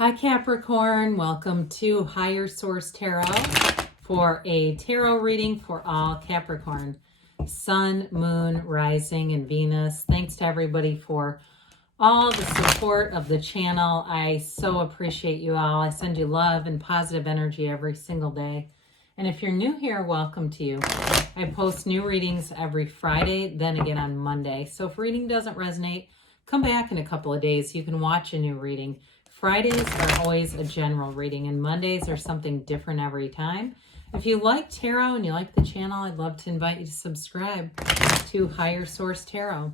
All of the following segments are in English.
Hi Capricorn, welcome to Higher Source Tarot for a tarot reading for all Capricorn. Sun, Moon, Rising, and Venus. Thanks to everybody for all the support of the channel. I so appreciate you all. I send you love and positive energy every single day. And if you're new here, welcome to you. I post new readings every Friday, then again on Monday. So if reading doesn't resonate, come back in a couple of days. You can watch a new reading. Fridays are always a general reading, and Mondays are something different every time. If you like tarot and you like the channel, I'd love to invite you to subscribe to Higher Source Tarot.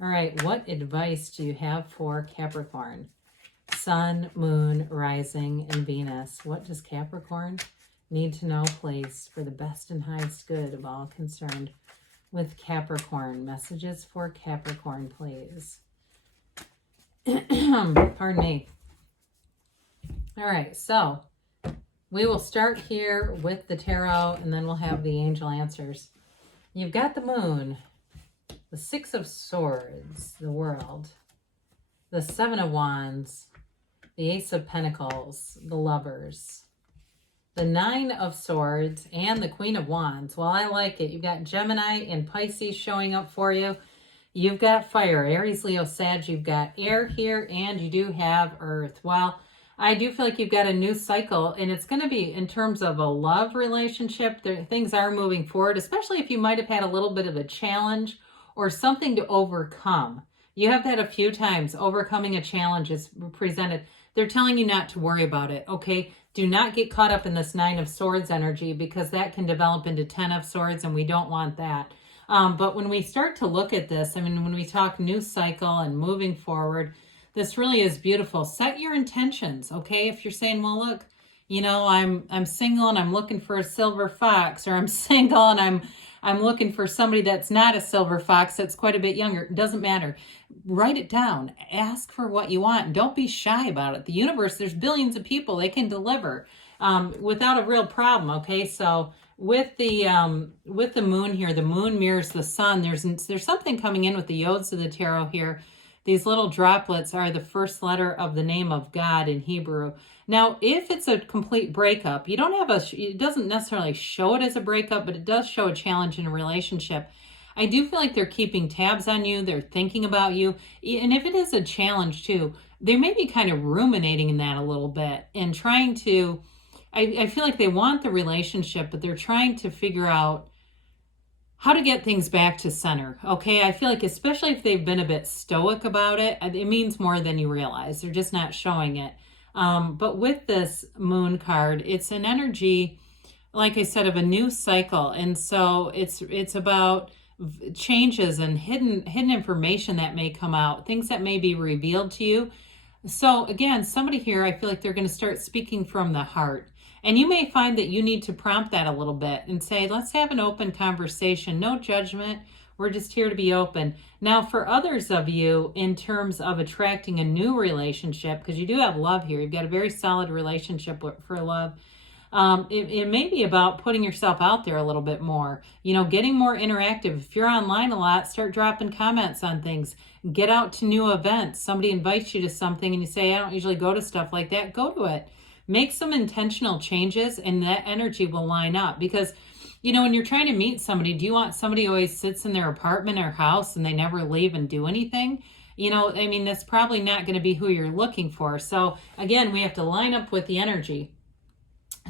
All right, what advice do you have for Capricorn? Sun, Moon, Rising, and Venus. What does Capricorn need to know, please, for the best and highest good of all concerned with Capricorn? Messages for Capricorn, please. Pardon me. All right, so we will start here with the tarot, and then we'll have the angel answers. You've got the Moon, the Six of Swords, the World, the Seven of Wands, the Ace of Pentacles, the Lovers, the Nine of Swords, and the Queen of Wands. Well, I like it. You've got Gemini and Pisces showing up for you. You've got fire, Aries, Leo, Sag. You've got air here, and you do have earth. Well, I do feel like you've got a new cycle, and it's going to be in terms of a love relationship. Things are moving forward, especially if you might have had a little bit of a challenge or something to overcome. You have that a few times. Overcoming a challenge is presented. They're telling you not to worry about it, okay? Do not get caught up in this Nine of Swords energy, because that can develop into 10 of Swords, and we don't want that. But when we start to look at this, I mean, when we talk new cycle and moving forward, this really is beautiful. Set your intentions, okay? If you're saying, well, look, you know, I'm single and I'm looking for a silver fox, or I'm single and I'm looking for somebody that's not a silver fox, that's quite a bit younger. It doesn't matter. Write it down. Ask for what you want. Don't be shy about it. The universe, there's billions of people. They can deliver without a real problem, okay? So with the moon here, the moon mirrors the sun. There's something coming in with the yods of the tarot here. These little droplets are the first letter of the name of God in Hebrew. Now, if it's a complete breakup, you don't have it doesn't necessarily show it as a breakup, but it does show a challenge in a relationship. I do feel like they're keeping tabs on you. They're thinking about you. And if it is a challenge too, they may be kind of ruminating in that a little bit and trying to, I feel like they want the relationship, but they're trying to figure out how to get things back to center, okay? I feel like especially if they've been a bit stoic about it, it means more than you realize. They're just not showing it. But with this moon card, it's an energy, like I said, of a new cycle. And so it's about changes and hidden information that may come out, things that may be revealed to you. So again, somebody here, I feel like they're going to start speaking from the heart. And you may find that you need to prompt that a little bit and say, let's have an open conversation. No judgment. We're just here to be open. Now, for others of you, in terms of attracting a new relationship, because you do have love here, you've got a very solid relationship for love. It may be about putting yourself out there a little bit more, you know, getting more interactive. If you're online a lot, start dropping comments on things. Get out to new events. Somebody invites you to something and you say, I don't usually go to stuff like that. Go to it. Make some intentional changes, and that energy will line up. Because, you know, when you're trying to meet somebody, do you want somebody who always sits in their apartment or house and they never leave and do anything? You know, I mean, that's probably not going to be who you're looking for. So again, we have to line up with the energy.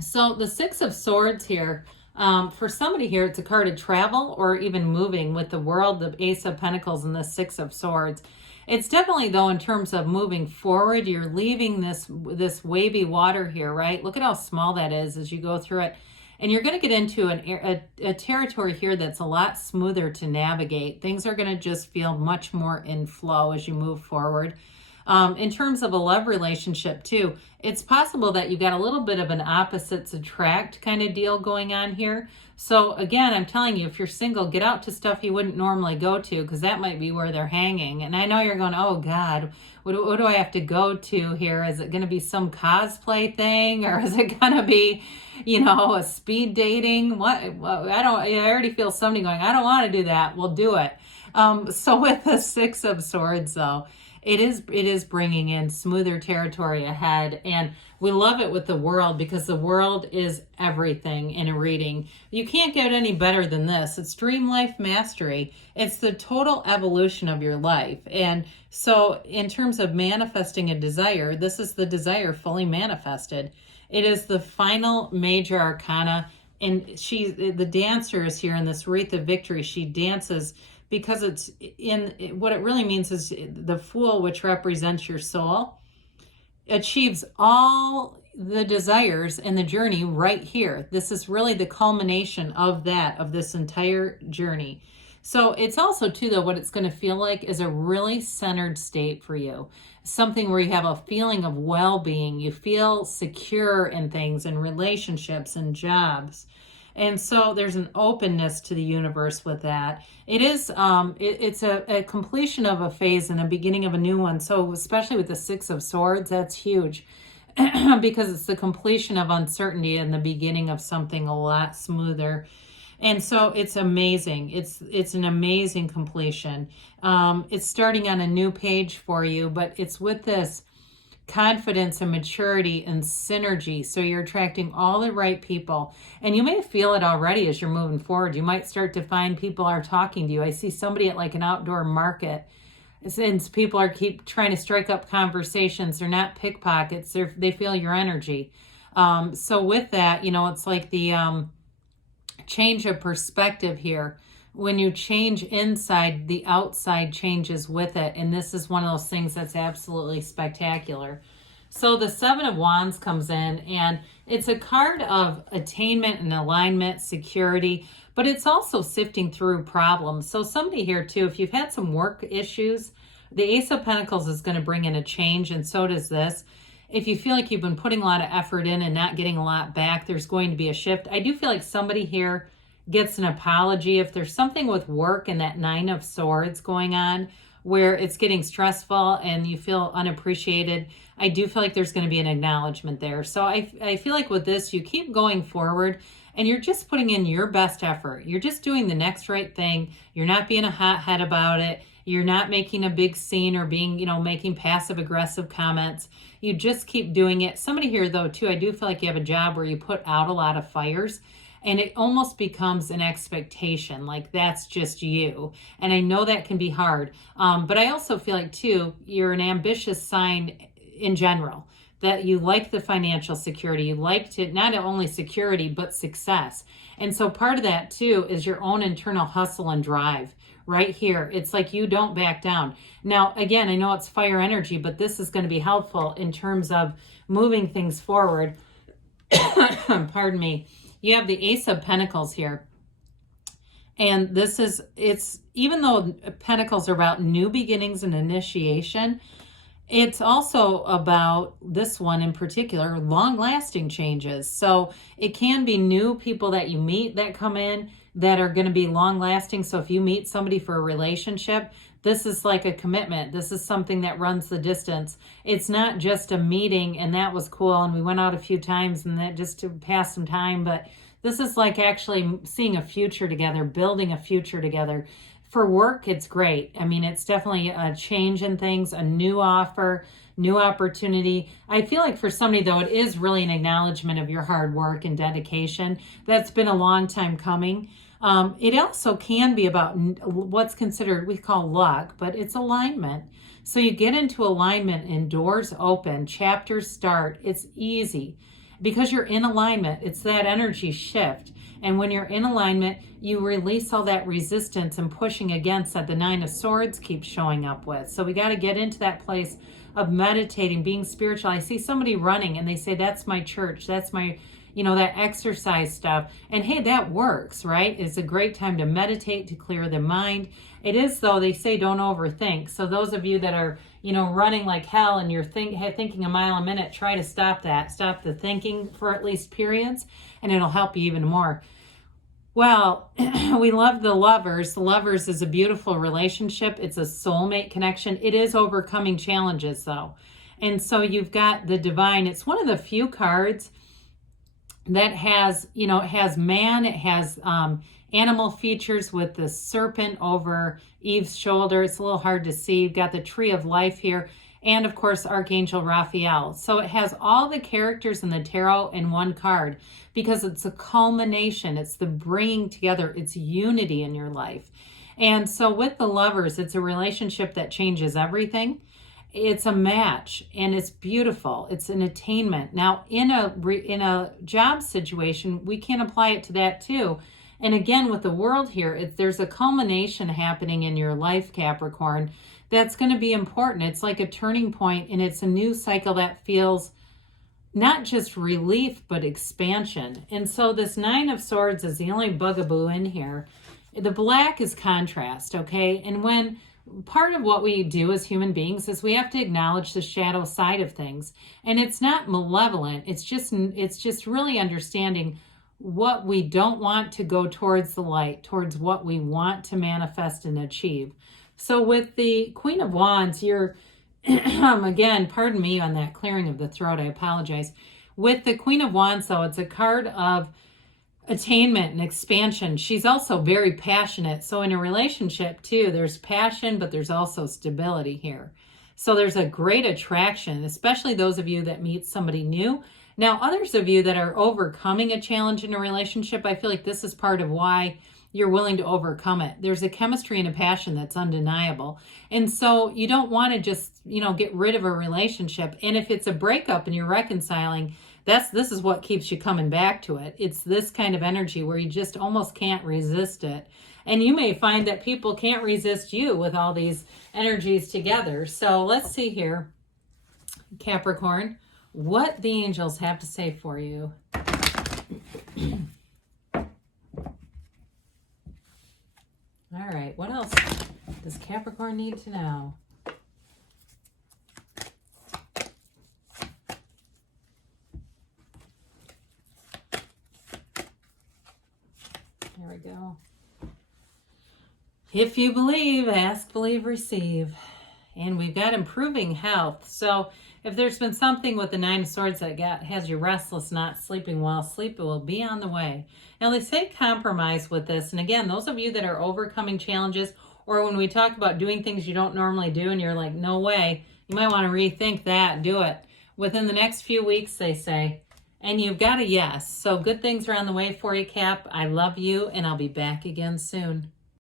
So the Six of Swords here, for somebody here, it's a card of travel or even moving with the World, the Ace of Pentacles, and the Six of Swords. It's definitely, though, in terms of moving forward, you're leaving this wavy water here, right? Look at how small that is as you go through it. And you're going to get into a territory here that's a lot smoother to navigate. Things are going to just feel much more in flow as you move forward. In terms of a love relationship, too, it's possible that you got a little bit of an opposites attract kind of deal going on here. So again, I'm telling you, if you're single, get out to stuff you wouldn't normally go to, because that might be where they're hanging. And I know you're going, oh God, what do I have to go to here? Is it going to be some cosplay thing, or is it going to be, you know, a speed dating? I already feel somebody going, I don't want to do that. We'll do it. So with the Six of Swords, though, It is bringing in smoother territory ahead, and we love it with the world because the world is everything in a reading. You can't get any better than this. It's Dream Life Mastery. It's the total evolution of your life. And so in terms of manifesting a desire, this is the desire fully manifested. It is the final major arcana, and the dancer is here in this Wreath of Victory. She dances because it's what it really means is the Fool, which represents your soul, achieves all the desires in the journey right here. This is really the culmination of this entire journey. So it's also too, though, what it's going to feel like is a really centered state for you. Something where you have a feeling of well-being. You feel secure in things, in relationships and jobs. And so there's an openness to the universe with that. It is, it's a completion of a phase and a beginning of a new one. So especially with the Six of Swords, that's huge because it's the completion of uncertainty and the beginning of something a lot smoother. And so it's amazing. It's an amazing completion. It's starting on a new page for you, but it's with this confidence and maturity and synergy. So you're attracting all the right people, and you may feel it already as you're moving forward. You might start to find people are talking to you. I see somebody at like an outdoor market, since people keep trying to strike up conversations. They're not pickpockets. They feel your energy. So with that, it's like the change of perspective here. When you change inside, the outside changes with it. And this is one of those things that's absolutely spectacular. So the Seven of Wands comes in, and it's a card of attainment and alignment, security, but it's also sifting through problems. So somebody here too, if you've had some work issues, the Ace of Pentacles is going to bring in a change, and so does this. If you feel like you've been putting a lot of effort in and not getting a lot back, there's going to be a shift. I do feel like somebody here gets an apology. If there's something with work and that Nine of Swords going on where it's getting stressful and you feel unappreciated, I do feel like there's going to be an acknowledgement there. So I feel like with this, you keep going forward and you're just putting in your best effort. You're just doing the next right thing. You're not being a hothead about it. You're not making a big scene or being, making passive aggressive comments. You just keep doing it. Somebody here though too, I do feel like you have a job where you put out a lot of fires, and it almost becomes an expectation, like that's just you. And I know that can be hard. But I also feel like too, you're an ambitious sign in general, that you like the financial security. You like to, not only security, but success. And so part of that too is your own internal hustle and drive right here. It's like you don't back down. Now, again, I know it's fire energy, but this is going to be helpful in terms of moving things forward. Pardon me. You have the Ace of Pentacles here. And it's even though Pentacles are about new beginnings and initiation, it's also about this one in particular, long-lasting changes. So it can be new people that you meet that come in that are going to be long-lasting. So if you meet somebody for a relationship, this is like a commitment. This is something that runs the distance. It's not just a meeting and that was cool and we went out a few times and that just to pass some time, but this is like actually seeing a future together, building a future together. For work, it's great. I mean, it's definitely a change in things, a new offer, new opportunity. I feel like for somebody, though, it is really an acknowledgement of your hard work and dedication. That's been a long time coming. It also can be about what's considered, we call luck, but it's alignment. So you get into alignment and doors open, chapters start. It's easy because you're in alignment. It's that energy shift. And when you're in alignment, you release all that resistance and pushing against that the Nine of Swords keeps showing up with. So we got to get into that place of meditating, being spiritual. I see somebody running and they say, that's my church. That's my, that exercise stuff. And hey, that works, right? It's a great time to meditate, to clear the mind. It is, though, they say don't overthink. So those of you that are, running like hell and you're thinking a mile a minute, try to stop that. Stop the thinking for at least periods, and it'll help you even more. Well, we love the Lovers. The Lovers is a beautiful relationship. It's a soulmate connection. It is overcoming challenges, though. And so you've got the Divine. It's one of the few cards that has, it has man, it has animal features with the serpent over Eve's shoulder. It's a little hard to see. You've got the tree of life here. And of course, Archangel Raphael. So it has all the characters in the tarot in one card because it's a culmination. It's the bringing together. It's unity in your life. And so with the Lovers, it's a relationship that changes everything. It's a match and it's beautiful. It's an attainment. Now, in a job situation, we can apply it to that too. And again, with the World here, there's a culmination happening in your life, Capricorn, that's going to be important. It's like a turning point, and it's a new cycle that feels not just relief, but expansion. And so this Nine of Swords is the only bugaboo in here. The black is contrast, okay? And when part of what we do as human beings is we have to acknowledge the shadow side of things. And it's not malevolent. It's just really understanding what we don't want to go towards the light, towards what we want to manifest and achieve. So with the Queen of Wands, you're, again, pardon me on that clearing of the throat, I apologize. With the Queen of Wands, though, it's a card of attainment and expansion. She's also very passionate. So in a relationship, too, there's passion, but there's also stability here. So there's a great attraction, especially those of you that meet somebody new. Now, others of you that are overcoming a challenge in a relationship, I feel like this is part of why you're willing to overcome it. There's a chemistry and a passion that's undeniable. And so you don't want to just, get rid of a relationship. And if it's a breakup and you're reconciling, this is what keeps you coming back to it. It's this kind of energy where you just almost can't resist it. And you may find that people can't resist you with all these energies together. So let's see here, Capricorn, what the angels have to say for you. All right, what else does Capricorn need to know? There we go. If you believe, ask, believe, receive. And we've got improving health. So if there's been something with the Nine of Swords that has you restless, not sleeping well, sleep will be on the way. Now they say compromise with this. And again, those of you that are overcoming challenges, or when we talk about doing things you don't normally do and you're like, no way, you might want to rethink that, do it. Within the next few weeks, they say. And you've got a yes. So good things are on the way for you, Cap. I love you, and I'll be back again soon.